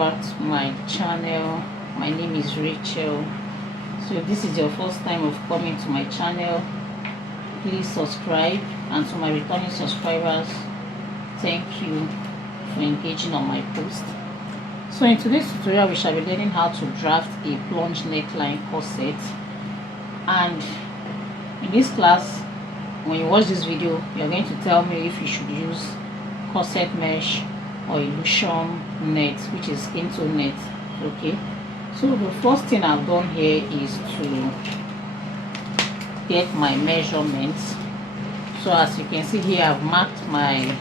back to my channel. My name is Rachel. So if this is your first time of coming to my channel, please subscribe, and to my returning subscribers, thank you for engaging on my post. So in today's tutorial, we shall be learning how to draft a plunge neckline corset. And in this class, when you watch this video, you are going to tell me if you should use corset mesh or illusion net, which is into net. Okay, so the first thing I've done here is to get my measurements. So as you can see here, I've marked my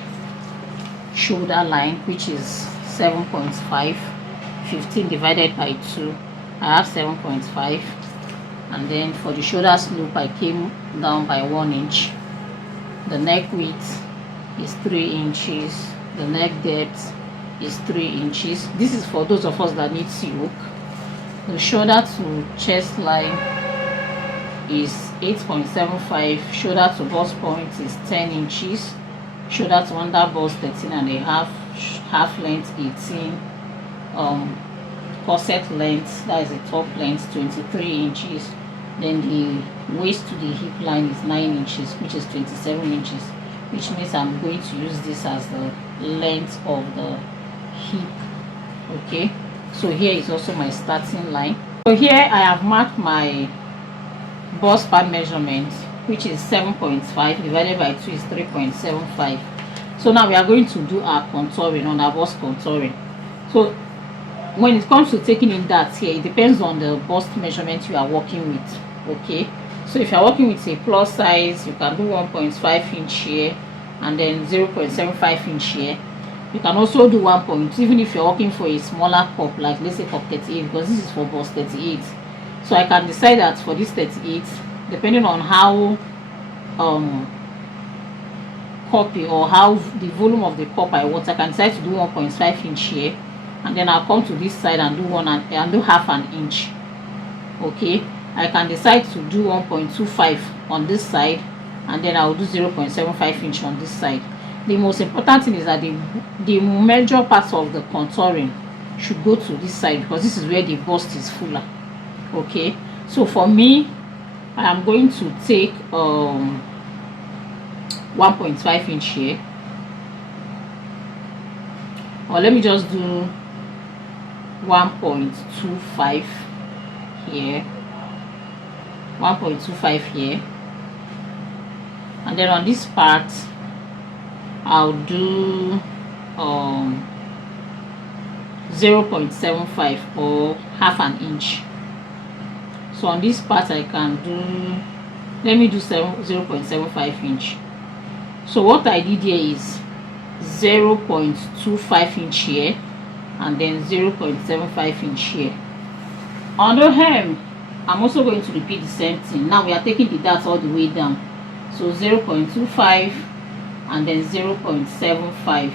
shoulder line, which is 7.5. 15 divided by 2, I have 7.5. And then for the shoulder slope, I came down by 1 inch. The neck width is 3 inches. The neck depth is 3 inches. This is for those of us that need yoke. The shoulder to chest line is 8.75. Shoulder to bust point is 10 inches. Shoulder to under bust 13.5. Half length 18. Corset length, that is the top length, 23 inches. Then the waist to the hip line is 9 inches, which is 27 inches, which means I'm going to use this as the length of the hip. Okay, so here is also my starting line. So here I have marked my bust part measurement, which is 7.5 divided by 2 is 3.75. So now we are going to do our contouring on our bust contouring. So when it comes to taking in that here, it depends on the bust measurement you are working with. Okay, so if you are working with a plus size, you can do 1.5 inch here and then 0.75 inch here. You can also do 1 point, even if you're working for a smaller cup, like let's say cup 38, because this is for bust 38. So I can decide that for this 38, depending on how copy or how the volume of the cup I want, I can decide to do 1.5 inch here, and then I'll come to this side and do half an inch. Okay, I can decide to do 1.25 on this side, and then I'll do 0.75 inch on this side. The most important thing is that the major parts of the contouring should go to this side, because this is where the bust is fuller. Okay, so for me, I am going to take 1.5 inch here, or let me just do 1.25 here, 1.25 here, and then on this part I'll do 0.75 or half an inch. So on this part I can do, let me do 0.75 inch. So what I did here is 0.25 inch here and then 0.75 inch here. On the hem, I'm also going to repeat the same thing. Now we are taking the dart all the way down. So 0.25 and then 0.75.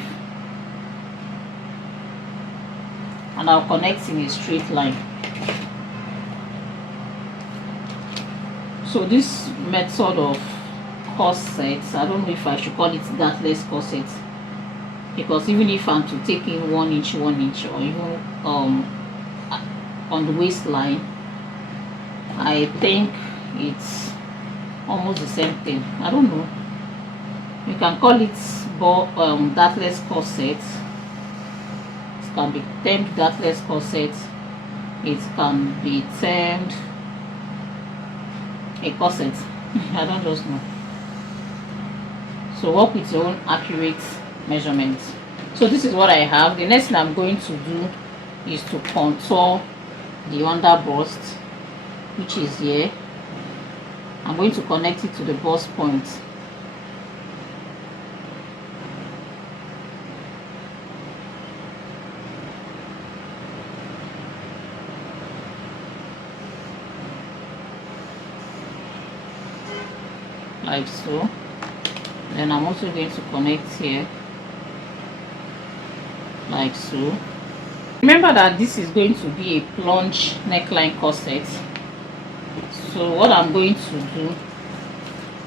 And I'll connect in a straight line. So this method of corset, I don't know if I should call it dartless corset, because even if I'm to take in 1 inch, or even on the waistline, I think it's almost the same thing. I don't know, you can call it dartless corset. It can be termed dartless corset, it can be termed a corset. I don't just know. So work with your own accurate measurements. So this is what I have. The next thing I'm going to do is to contour the under bust, which is here. I'm going to connect it to the bust point. Like so. Then I'm also going to connect here like so. Remember that this is going to be a plunge neckline corset. So what I'm going to do,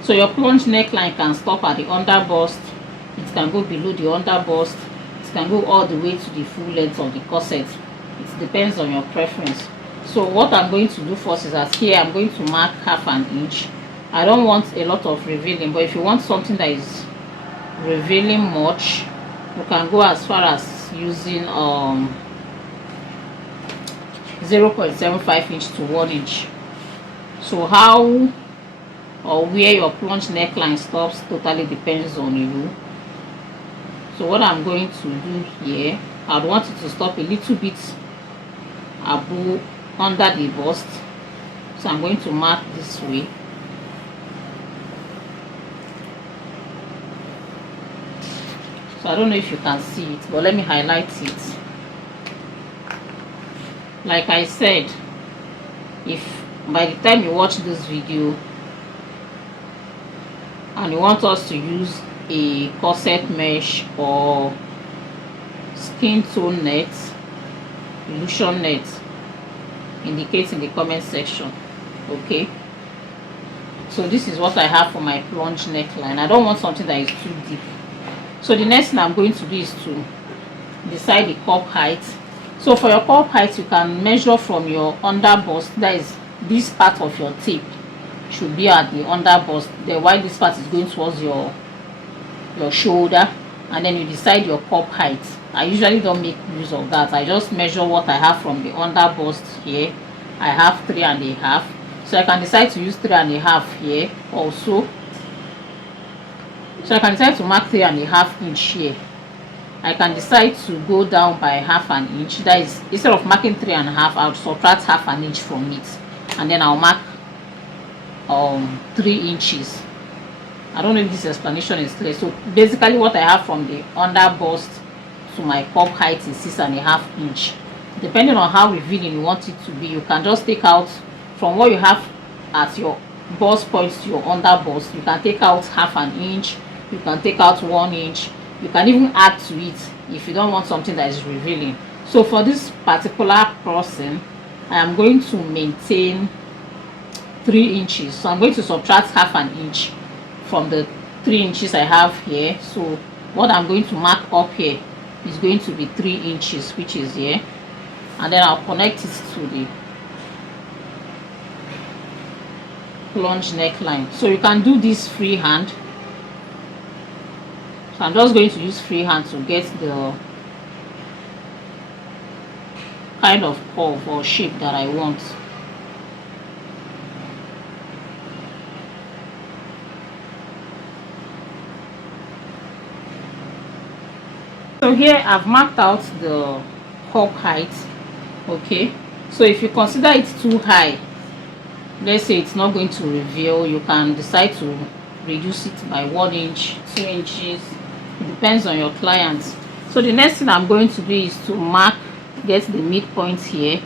so your plunge neckline can stop at the under bust, it can go below the under bust, it can go all the way to the full length of the corset. It depends on your preference. So what I'm going to do first is that here I'm going to mark 1/2 inch. I don't want a lot of revealing, but if you want something that is revealing much, you can go as far as using 0.75 inch to 1 inch. So how or where your plunge neckline stops totally depends on you. So what I'm going to do here, I'd want it to stop a little bit above under the bust. So I'm going to mark this way. So I don't know if you can see it, but let me highlight it. Like I said, if by the time you watch this video and you want us to use a corset mesh or skin tone net, illusion net, indicate in the comment section. Okay, so this is what I have for my plunge neckline. I don't want something that is too deep. So the next thing I'm going to do is to decide the cup height. So for your cup height, you can measure from your under bust, that is this part of your tape should be at the under bust, then while this part is going towards your shoulder, and then you decide your cup height. I usually don't make use of that. I just measure what I have from the under bust here. I have 3.5, so I can decide to use 3.5 here also. So I can decide to mark 3.5 inch here. I can decide to go down by 1/2 inch. That is, instead of marking 3.5, I'll subtract 1/2 inch from it, and then I'll mark 3 inches. I don't know if this explanation is clear. So basically what I have from the under bust to my cup height is 6.5 inch. Depending on how revealing you want it to be, you can just take out from what you have at your bust point to your under bust. You can take out 1/2 inch, you can take out 1 inch, you can even add to it if you don't want something that is revealing. So for this particular person, I am going to maintain 3 inches. So I'm going to subtract 1/2 inch from the 3 inches I have here. So what I'm going to mark up here is going to be 3 inches, which is here, and then I'll connect it to the plunge neckline. So you can do this freehand. So I'm just going to use freehand to get the kind of curve or shape that I want. So here I've marked out the cup height. Okay, so if you consider it too high, let's say it's not going to reveal, you can decide to reduce it by 1 inch, 2 inches. It depends on your client. So the next thing I'm going to do is to mark, get the midpoint here.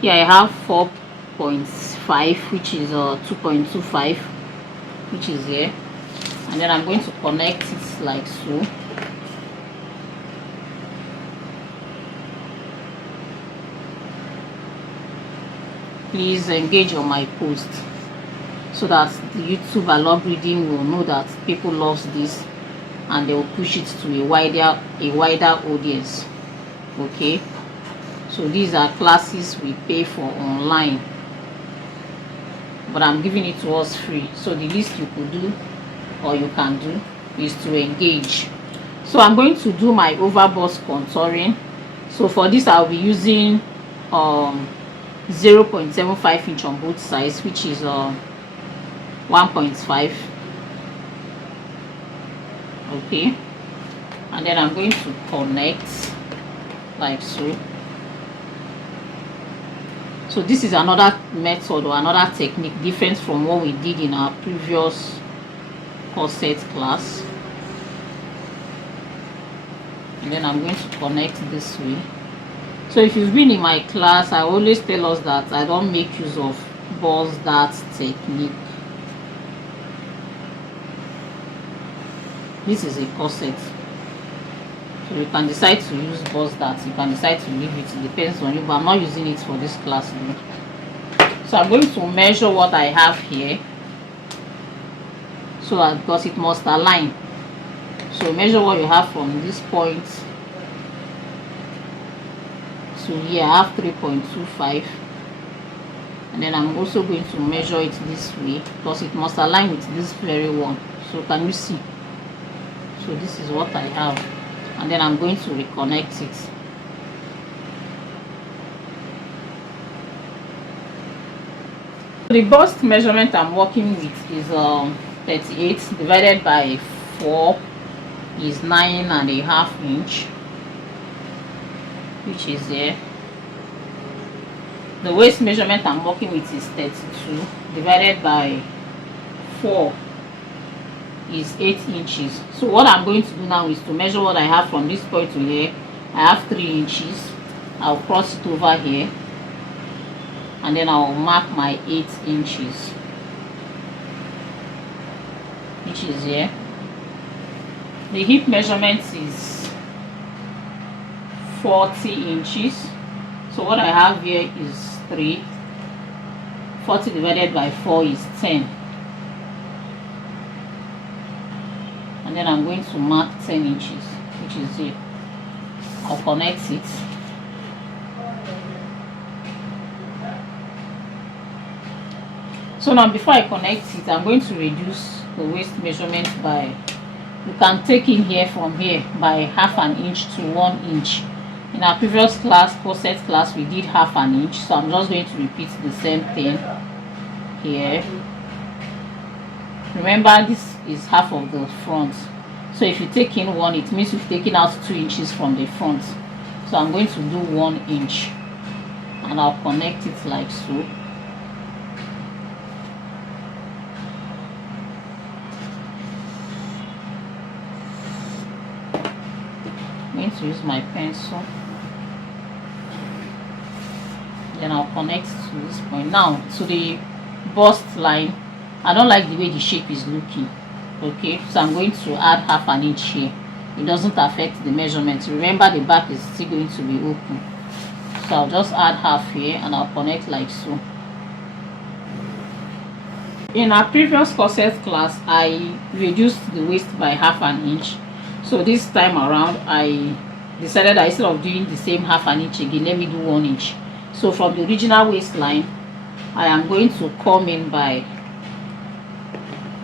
Here I have 4.5, which is 2.25, which is here, and then I'm going to connect it like so. Please engage on my post so that the YouTube algorithm will know that people loves this and they will push it to a wider audience. Okay, so these are classes we pay for online, but I'm giving it to us free. So the least you could do or you can do is to engage. So I'm going to do my overbust contouring. So for this I'll be using 0.75 inch on both sides, which is 1.5. Okay, and then I'm going to connect like so. So this is another method or another technique different from what we did in our previous corset class. And then I'm going to connect this way. So if you've been in my class, I always tell us that I don't make use of bust dart technique. This is a corset, so you can decide to use bust dart, you can decide to leave it, it depends on you, but I'm not using it for this class now. So I'm going to measure what I have here, so that because it must align. So measure what you have from this point to here I have 3.25, and then I'm also going to measure it this way because it must align with this very one. So can you see? So this is what I have, and then I'm going to reconnect it. The bust measurement I'm working with is 38 divided by 4 is 9.5 inch, which is there. The waist measurement I'm working with is 32 divided by 4 is 8 inches. So what I'm going to do now is to measure what I have from this point to here. I have 3 inches. I'll cross it over here, and then I'll mark my 8 inches, which is here. The hip measurement is 40 inches. So what I have here is 3. 40 divided by 4 is 10. And then I'm going to mark 10 inches, which is here. I'll connect it. So now before I connect it, I'm going to reduce the waist measurement by, you can take in here from here by half an inch to 1 inch. In our previous class, corset class, we did half an inch, so I'm just going to repeat the same thing here. Remember, this is half of the front, so if you take in 1, it means you've taken out 2 inches from the front. So I'm going to do 1 inch, and I'll connect it like so. I'm going to use my pencil, then I'll connect to this point. Now to the bust line, I don't like the way the shape is looking. Okay, so I'm going to add half an inch here. It doesn't affect the measurement. Remember, the back is still going to be open, so I'll just add half here and I'll connect like so. In our previous corset class, I reduced the waist by half an inch. So this time around, I decided that instead of doing the same half an inch again, let me do 1 inch. So from the original waistline, I am going to come in by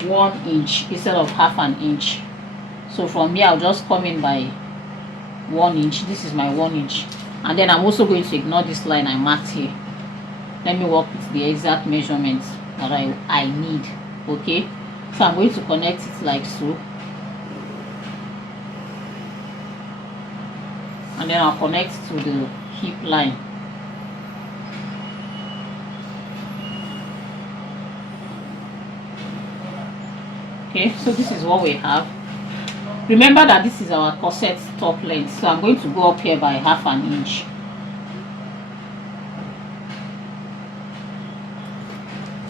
1 inch instead of half an inch. So from here, I'll just come in by 1 inch. This is my 1 inch. And then I'm also going to ignore this line I marked here. Let me work with the exact measurements that I need. Okay, so I'm going to connect it like so. And then I'll connect to the hip line. Okay, so this is what we have. Remember that this is our corset top length, so I'm going to go up here by half an inch.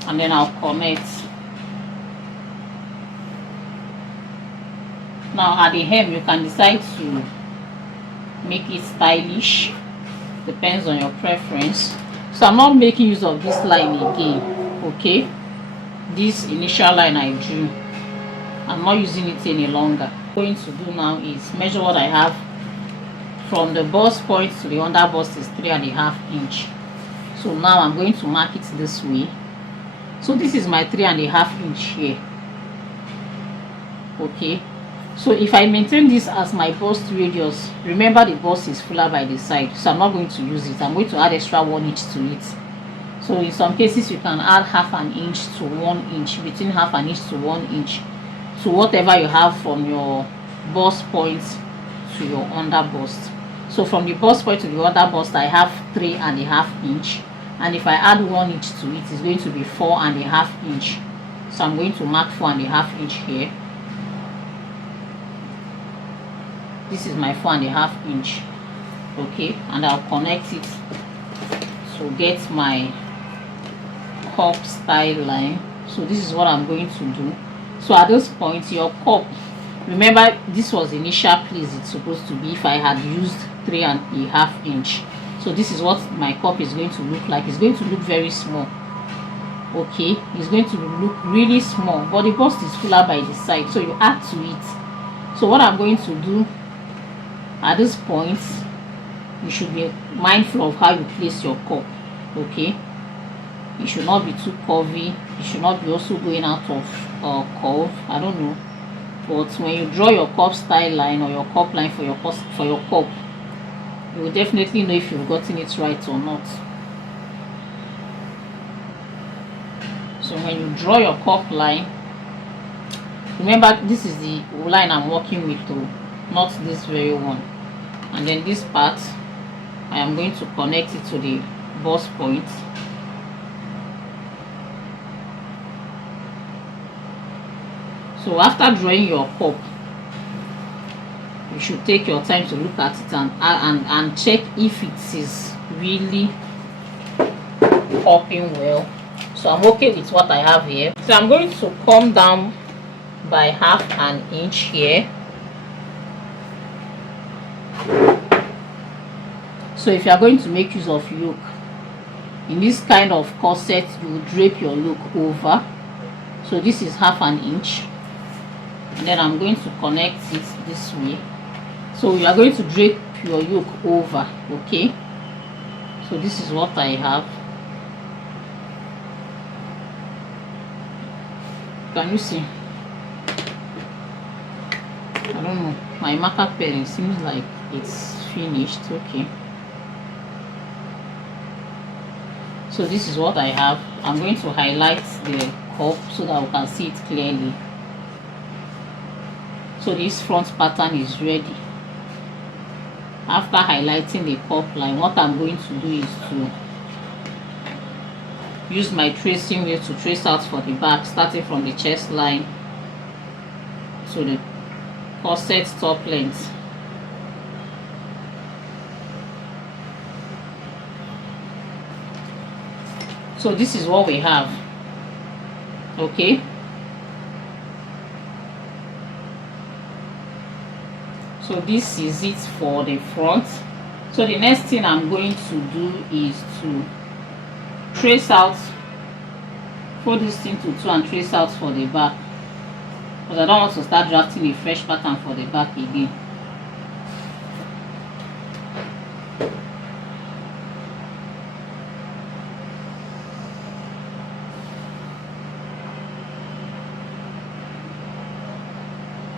And then I'll connect. Now at the hem, you can decide to make it stylish, depends on your preference. So I'm not making use of this line again. Okay, this initial line I drew, I'm not using it any longer. What I'm going to do now is measure what I have from the bust point to the under bust is 3.5 inch. So now I'm going to mark it this way. So this is my 3.5 inch here. Okay, so if I maintain this as my bust radius, remember the bust is fuller by the side, so I'm not going to use it. I'm going to add extra 1 inch to it. So in some cases you can add half an inch to 1 inch, between half an inch to 1 inch, to whatever you have from your bust point to your under bust. So from the bust point to the under bust, I have 3.5 inch, and if I add 1 inch to it, it's going to be 4.5 inch. So I'm going to mark 4.5 inch here. This is my 4.5 inch. Okay, and I'll connect it to get my cup style line. So this is what I'm going to do. So at this point, your cup, remember this was the initial place it's supposed to be if I had used 3.5 inch. So this is what my cup is going to look like. It's going to look very small. Okay, it's going to look really small, but the bust is fuller by the side, so you add to it. So what I'm going to do at this point you should be mindful of how you place your cup. Okay, it should not be too curvy, it should not be also going out of curve. I don't know, but when you draw your cup style line or your cup line for your cup, you will definitely know if you've gotten it right or not. So when you draw your cup line, remember this is the line I'm working with though, not this very one. And then this part, I am going to connect it to the bust point. So after drawing your cup, you should take your time to look at it and check if it is really cupping well. So I'm okay with what I have here. So I'm going to come down by 1/2 inch here. So if you are going to make use of yoke in this kind of corset, you will drape your yoke over. So this is 1/2 inch, and then I'm going to connect it this way. So you are going to drape your yoke over. Okay, so this is what I have. Can you see? I don't know, my marker pen seems like it's finished. Okay, so this is what I have. I'm going to highlight the cup so that we can see it clearly. So this front pattern is ready. After highlighting the cup line, what I'm going to do is to use my tracing wheel to trace out for the back, starting from the chest line to the corset top length. So this is what we have. Okay, so this is it for the front. So the next thing I'm going to do is to trace out, fold this thing to 2 and trace out for the back, because I don't want to start drafting a fresh pattern for the back again.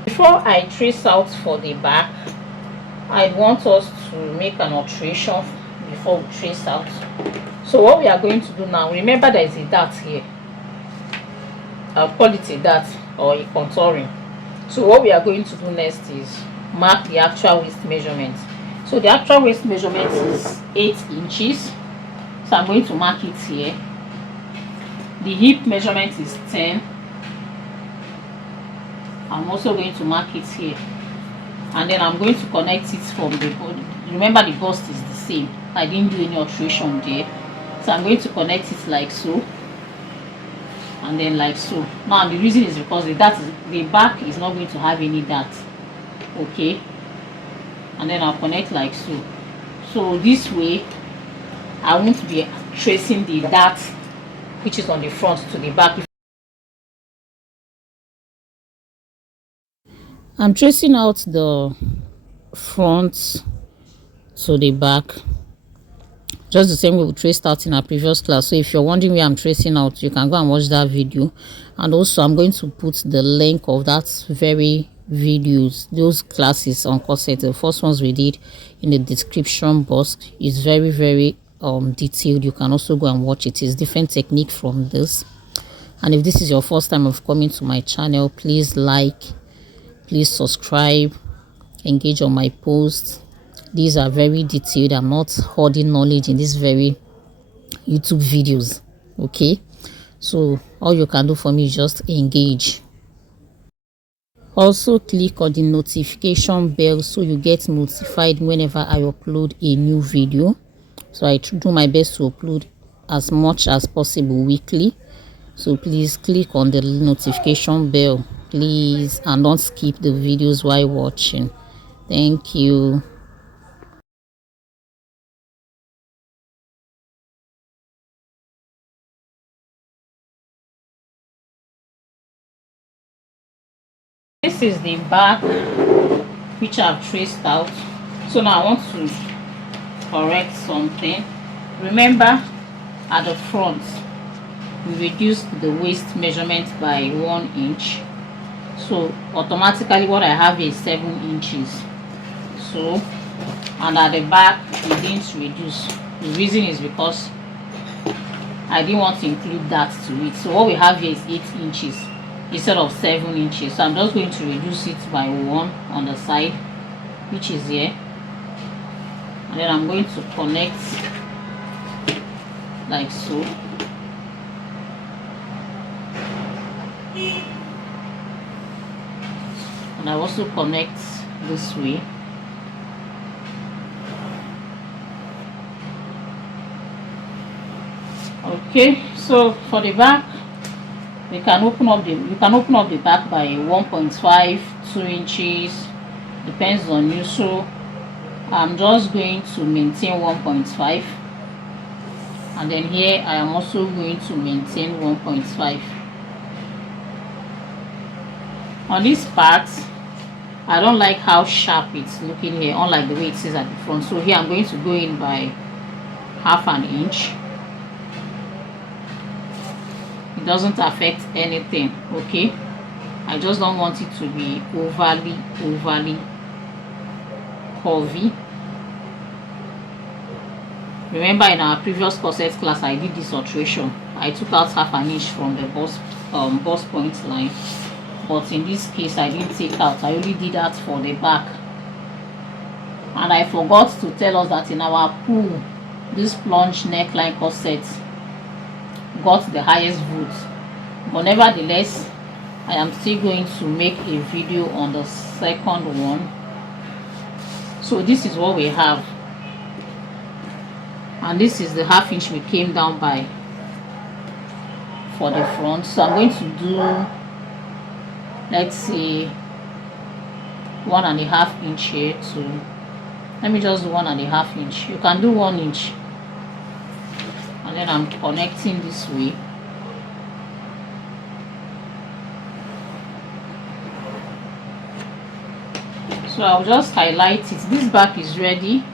Before I trace out for the back, I want us to make an alteration before we trace out. So what we are going to do now, remember there is a dart here. I'll call it a dart or a contouring. So what we are going to do next is mark the actual waist measurement. So the actual waist measurement is 8 inches. So I'm going to mark it here. The hip measurement is 10. I'm also going to mark it here, and then I'm going to connect it from the body. Remember the bust is the same, I didn't do any alteration there. So I'm going to connect it like so, and then like so. Now the reason is because the back is not going to have any dart. Okay, and then I'll connect like so. So this way I won't be tracing the dart which is on the front to the back. I'm tracing out the front to the back just the same way we traced out in our previous class. So if you're wondering where I'm tracing out, you can go and watch that video. And also I'm going to put the link of that very videos, those classes on corset, the first ones we did, in the description box. It's very detailed. You can also go and watch it. It's different technique from this. And if this is your first time of coming to my channel, please like, please subscribe, engage on my posts. These are very detailed. I'm not hoarding knowledge in these very YouTube videos. Okay, so all you can do for me is just engage. Also click on the notification bell so you get notified whenever I upload a new video. So I do my best to upload as much as possible weekly. So please click on the notification bell, please, and don't skip the videos while watching. Thank you. This is the back which I've traced out. So now I want to correct something. Remember, at the front we reduced the waist measurement by 1 inch, so automatically what I have is 7 inches. So, and at the back we didn't reduce. The reason is because I didn't want to include that to it. So what we have here is 8 inches instead of 7 inches. So I'm just going to reduce it by 1 on the side, which is here, and then I'm going to connect like so. And I also connect this way. Okay, so for the back, you can open up the back by 1.5, 2 inches, depends on you. So I'm just going to maintain 1.5, and then here I am also going to maintain 1.5. On this part, I don't like how sharp it's looking here, unlike the way it is at the front. So here I'm going to go in by half an inch. It doesn't affect anything, okay? I just don't want it to be overly curvy. Remember, in our previous corset class I did this alteration. I took out half an inch from the bust point line, but in this case I didn't take out. I only did that for the back. And I forgot to tell us that in our pool, this plunge neckline corset got the highest votes, but nevertheless I am still going to make a video on the second one. So this is what we have, and this is the half inch we came down by for the front. So I'm going to do, let's say, 1.5 inch here to, let me just do 1.5 inch. You can do 1 inch, and then I'm connecting this way. So I'll just highlight it. This back is ready.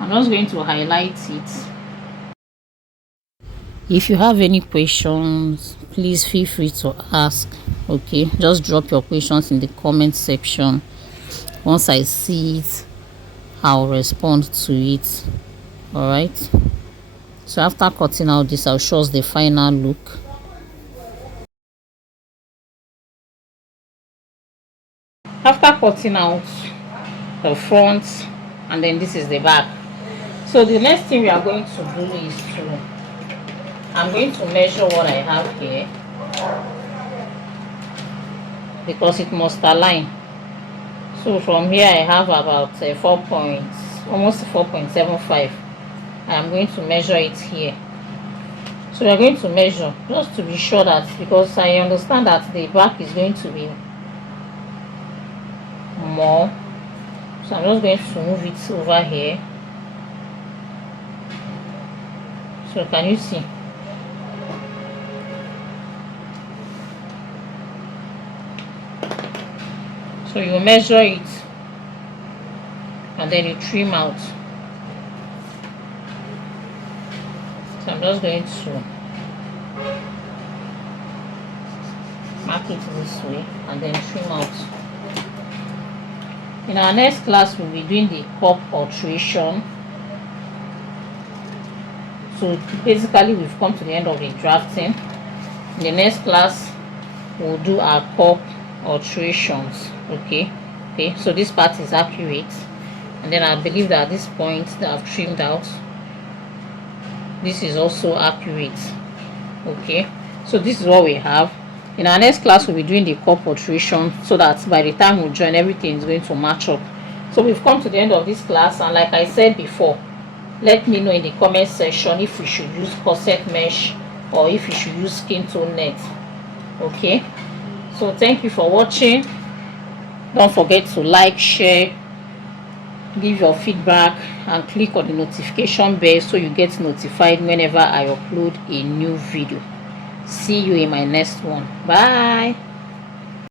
I'm just going to highlight it. If you have any questions, please feel free to ask. Okay, just drop your questions in the comment section. Once I see it, I'll respond to it. All right, so after cutting out this, I'll show us the final look. After cutting out the front, and then this is the back, so the next thing we are going to do is I'm going to measure what I have here, because it must align. So from here I have about almost 4.75. I am going to measure it here. So we are going to measure just to be sure that, because I understand that the back is going to be more. So I'm just going to move it over here. So can you see? So you measure it and then you trim out. So I'm just going to mark it this way and then trim out. In our next class, we'll be doing the cup alteration. So basically, we've come to the end of the drafting. In the next class, we'll do our cup alterations. Okay, so this part is accurate, and then I believe that at this point that I've trimmed out, this is also accurate. Okay, so this is what we have. In our next class, we'll be doing the cup alteration, so that by the time we join, everything is going to match up. So we've come to the end of this class, and like I said before, let me know in the comment section if we should use corset mesh or if you should use skin tone net. Okay, so thank you for watching. Don't forget to like, share, give your feedback, and click on the notification bell so you get notified whenever I upload a new video. See you in my next one. Bye.